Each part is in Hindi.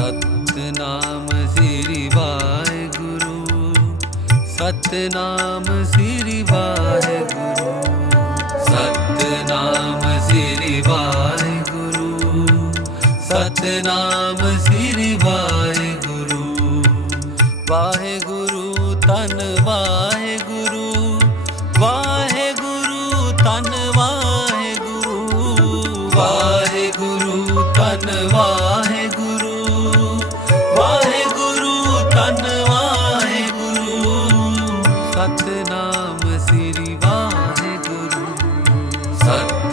सतनाम जिववाय गुरु सतनाम जिववाय गुरु सतनाम जिववाय गुरु सतनाम जिववाय गुरु वाहे गुरु तन वाहे गुरु वाहे गुरु तन वाहे गुरु वाहे गुरु तन वाहे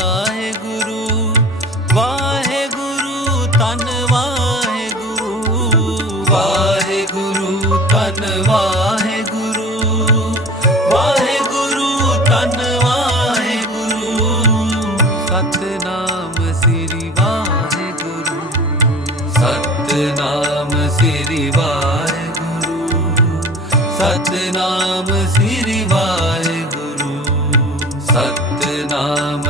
गुरू, वाहे गुरु वाहे गुरु तन वाहे, गुरू, वाहे गुरू, तन वाहे गुरु तन सत सत वाहे सतनाम श्री वाहे सतनाम श्री वाहे सतनाम श्री वाहे सतनाम